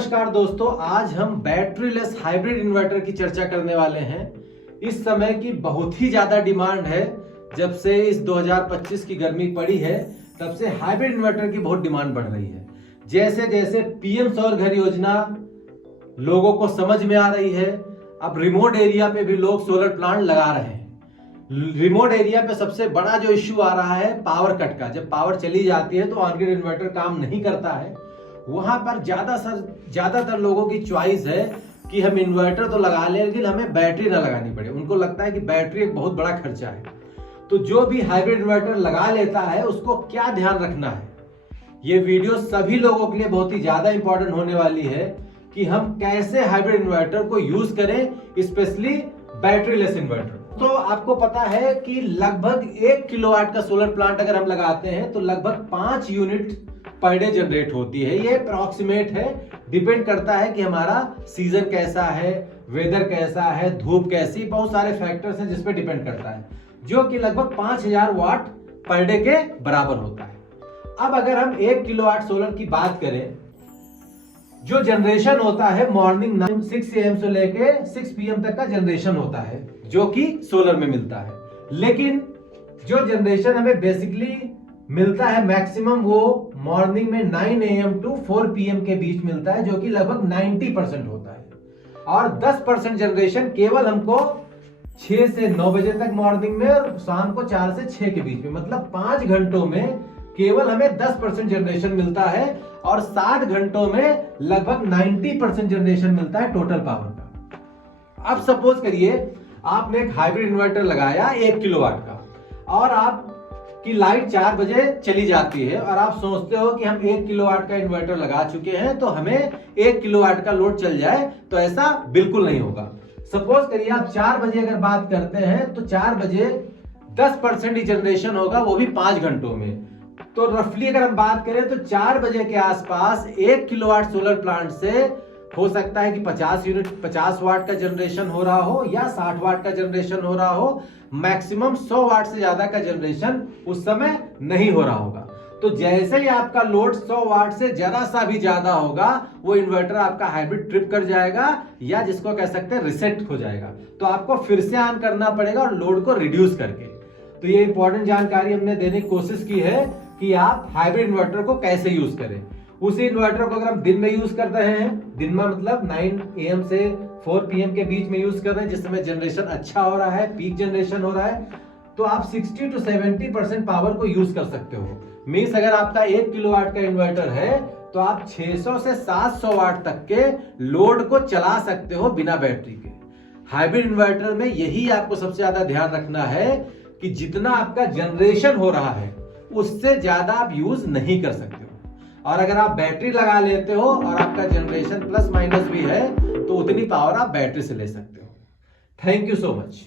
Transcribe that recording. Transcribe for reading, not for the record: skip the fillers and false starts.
नमस्कार दोस्तों, आज हम बैटरी लेस हाइब्रिड इन्वर्टर की चर्चा करने वाले हैं। इस समय की बहुत ही ज्यादा डिमांड है। जब से इस 2025 की गर्मी पड़ी है तब से हाइब्रिड इन्वर्टर की बहुत डिमांड बढ़ रही है। जैसे जैसे पीएम सौर घर योजना लोगों को समझ में आ रही है, अब रिमोट एरिया पे भी लोग सोलर प्लांट लगा रहे हैं। रिमोट एरिया पे सबसे बड़ा जो इश्यू आ रहा है पावर कट का। जब पावर चली जाती है तो ऑन ग्रिड इन्वर्टर काम नहीं करता है। वहां पर ज्यादातर लोगों की चॉइस है कि हम इन्वर्टर तो लगा लें लेकिन हमें बैटरी ना लगानी पड़े। उनको लगता है कि बैटरी एक बहुत बड़ा खर्चा है। तो जो भी हाइब्रिड इन्वर्टर लगा लेता है उसको क्या ध्यान रखना है, ये वीडियो सभी लोगों के लिए बहुत ही ज्यादा इंपॉर्टेंट होने वाली है कि हम कैसे हाइब्रिड इन्वर्टर को यूज करें, स्पेशली बैटरी लेस इन्वर्टर। तो आपको पता है कि लगभग 1 किलोवाट का सोलर प्लांट अगर हम लगाते हैं तो लगभग 5 यूनिट पर डे जनरेट होती है। ये अप्रॉक्सीमेट है, डिपेंड करता है कि हमारा सीजन कैसा है, वेदर कैसा है, धूप कैसी, बहुत सारे फैक्टर्स हैं जिस पे डिपेंड करता है, जो कि लगभग 5000 वाट पर डे के बराबर होता है। अब अगर हम 1 किलोवाट सोलर की बात करें, जो जनरेशन होता है मॉर्निंग 6 AM से लेके 6 PM तक का जनरेशन होता है जो कि सोलर में मिलता है। लेकिन जो जनरेशन हमें बेसिकली मिलता है मैक्सिमम वो मॉर्निंग में 9 AM टू 4 PM के बीच मिलता है, जो कि लगभग 90% होता है। और 10% जनरेशन केवल हमको 6 से 9 बजे तक मॉर्निंग में और शाम को 4 से 6 के बीच में, मतलब 5 घंटों में केवल हमें 10% जनरेशन मिलता है और 60 घंटों में लगभग 90% जनरेशन मिलता है टोटल पावर का। अब सपोज करिए आपने एक हाइब्रिड इन्वर्टर लगाया 1 किलोवाट का और आप की लाइट 4 बजे चली जाती है और आप सोचते हो कि हम 1 किलोवाट का इन्वर्टर लगा चुके हैं तो हमें 1 किलोवाट का लोड चल जाए, तो ऐसा बिल्कुल नहीं होगा। सपोज करिए आप 4 बजे अगर बात करते हैं तो 4 बजे 10% ही जनरेशन होगा, वो भी 5 घंटों में। तो रफली अगर हम बात करें तो 4 बजे के आसपास 1 किलोवाट सोलर प्लांट से हो सकता है कि 50 वाट का जनरेशन हो रहा हो या 60 वाट का जनरेशन हो रहा हो। मैक्सिमम 100 वाट से ज्यादा का जनरेशन उस समय नहीं हो रहा होगा। तो जैसे ही आपका लोड 100 वाट से जरा सा भी ज्यादा होगा, वो इन्वर्टर आपका हाइब्रिड ट्रिप कर जाएगा या जिसको कह सकते हैं रिसेट हो जाएगा। तो आपको फिर से ऑन करना पड़ेगा और लोड को रिड्यूस करके। तो ये इंपॉर्टेंट जानकारी हमने देने की कोशिश की है कि आप हाइब्रिड इन्वर्टर को कैसे यूज करें। उसी इन्वर्टर को अगर हम दिन में यूज कर रहे हैं, दिन में मतलब 9 AM से 4 PM के बीच में यूज कर रहे हैं जिस समय जनरेशन अच्छा हो रहा है, पीक जनरेशन हो रहा है, तो आप 60 to 70% पावर को यूज कर सकते हो। मींस अगर आपका 1 किलोवाट का इन्वर्टर है तो आप 600 से 700 वाट तक के लोड को चला सकते हो बिना बैटरी के। हाइब्रिड इन्वर्टर में यही आपको सबसे ज्यादा ध्यान रखना है कि जितना आपका जनरेशन हो रहा है उससे ज्यादा आप यूज नहीं कर सकते हो। और अगर आप बैटरी लगा लेते हो और आपका जनरेशन प्लस माइनस भी है तो उतनी पावर आप बैटरी से ले सकते हो। Thank you so much.